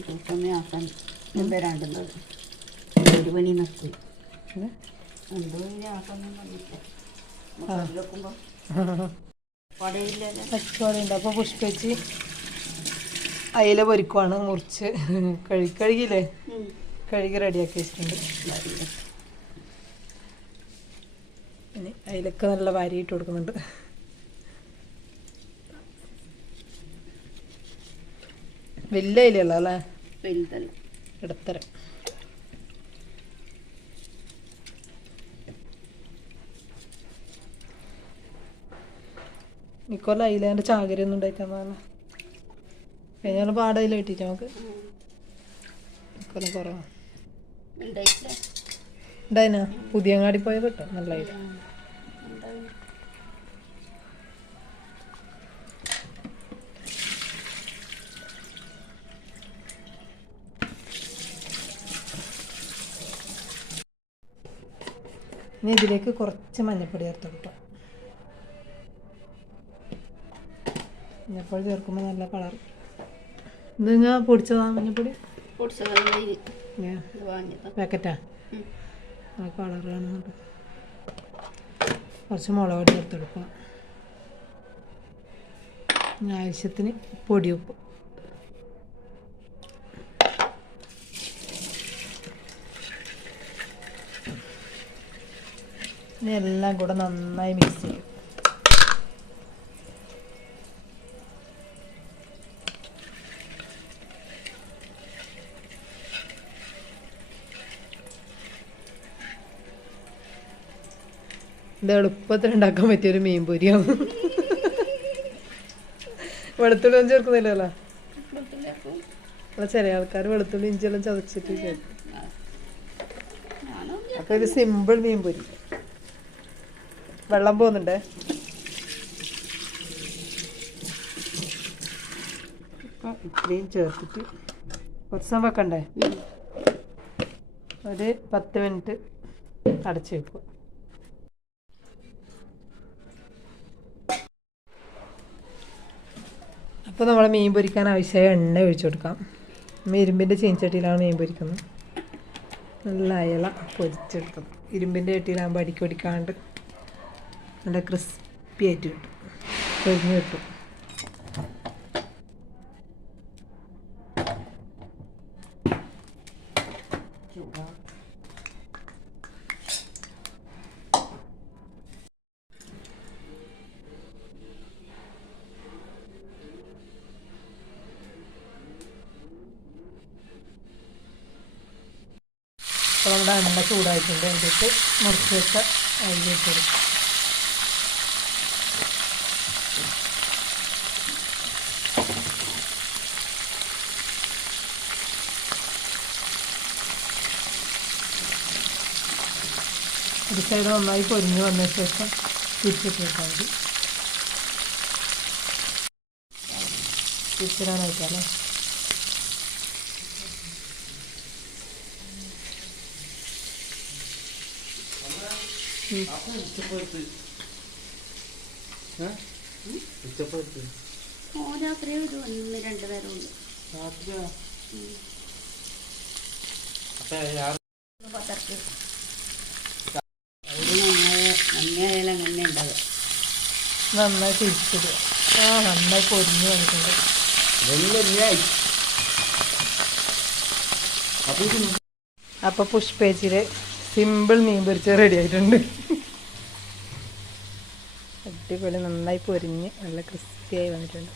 ഇരുപത്തൊന്നാക്കാൻ വരാണ്ടുള്ളത് ഒരു പണി നിർത്തി? എന്തോ ഇനി അപ്പോൾ പുഷ്പിച്ച് അയില പൊരിക്കുവാണ് മുറിച്ച്. കഴുകി കഴുകിയില്ലേ? കഴുകി റെഡിയാക്കി വെച്ചിട്ടുണ്ട്. ഇനി അയിലൊക്കെ നല്ല വാരിയിട്ട് കൊടുക്കുന്നുണ്ട്. വലിയ ഇലയുള്ള അല്ലേ? വലുതല്ല. ഇടത്തരം. ഇക്കൊല്ലം അയിലേന്റെ ചാകരയൊന്നും ഉണ്ടായിട്ടാ കഴിഞ്ഞാൽ പാടയില കിട്ടിയിട്ട് നമുക്ക്. ഇക്കൊല്ലം കുറവാണ് ഉണ്ടായിനാ? പുതിയങ്ങാടി പോയ കിട്ടും നല്ല അയില ഇനി ഇതിലേക്ക് കുറച്ച് മഞ്ഞപ്പൊടി ചേർത്ത് കൊടുക്കാം. മഞ്ഞപ്പൊടി ചേർക്കുമ്പോൾ നല്ല കളർ. ഇത് ഞാൻ പൊടിച്ചതാ വാങ്ങിയത്. പാക്കറ്റാ. ആ കളർ കാണുന്നുണ്ട് കുറച്ച് മുളക് ചേർത്ത് കൊടുക്കാം. ഇനി ആവശ്യത്തിന് പൊടിയുപ്പ്. ഇനി എല്ലാം കൂടെ നന്നായി മിക്സ് ചെയ്യും. ഇത് എളുപ്പത്തിൽ ഉണ്ടാക്കാൻ പറ്റിയൊരു മീൻ പൊരിയാണ് വെളുത്തുള്ളി ഒന്നും ചേർക്കുന്നില്ലല്ലോ? ചെറിയ ചില ആൾക്കാർ വെളുത്തുള്ളി ഇഞ്ചിയെല്ലാം ചതച്ചിട്ട് അപ്പൊ ഒരു സിമ്പിൾ മീൻ പൊരി വെള്ളം പോകുന്നുണ്ട്. ഇപ്പം ഇത്രയും ചേർത്തിട്ട് കുറച്ച് വെക്കണ്ടേ? ഒരു പത്ത് മിനിറ്റ് അടച്ച് വെക്കുക. അപ്പോൾ നമ്മൾ മീൻ പൊരിക്കാൻ ആവശ്യമായ എണ്ണ ഒഴിച്ചു കൊടുക്കാം. ഇരുമ്പിന്റെ ചീനച്ചട്ടിയിലാണ് മീൻ പൊരിക്കുന്നത്. നല്ല അയല പൊരിച്ചെടുക്കും ഇരുമ്പിന്റെ ചട്ടിയിലാകുമ്പോൾ അടിക്ക് പൊടിക്കാണ്ട് നല്ല ക്രിസ്പി ആയിട്ട് കിട്ടും. പൊരിഞ്ഞ് കിട്ടും. അപ്പോൾ നമ്മുടെ എണ്ണ ചൂടായിട്ടുണ്ട്. അതിലേക്ക് മുറിച്ച് വെച്ച അതിലേക്ക് ഒരു സൈഡ് നന്നായി പൊരിഞ്ഞ് വന്ന ശേഷം തിരിച്ചിട്ട് വെച്ചാൽ മതി തിരിച്ചിടാനായിട്ടല്ലേ രാത്രി ഒരു ഒന്ന് രണ്ട് നേരം ഉണ്ട്. പത്തർക്ക് അതിൽ നന്നായി തിരിച്ചിടുക ആ നന്നായി പൊരിഞ്ഞു വന്നിട്ടുണ്ട്. അപ്പോൾ പുഷ്പേച്ചിൽ സിമ്പിൾ മീൻ പൊരിച്ച് റെഡി ആയിട്ടുണ്ട്. അടിപൊളി നന്നായി പൊരിഞ്ഞ് നല്ല ക്രിസ്പിയായി വന്നിട്ടുണ്ട്.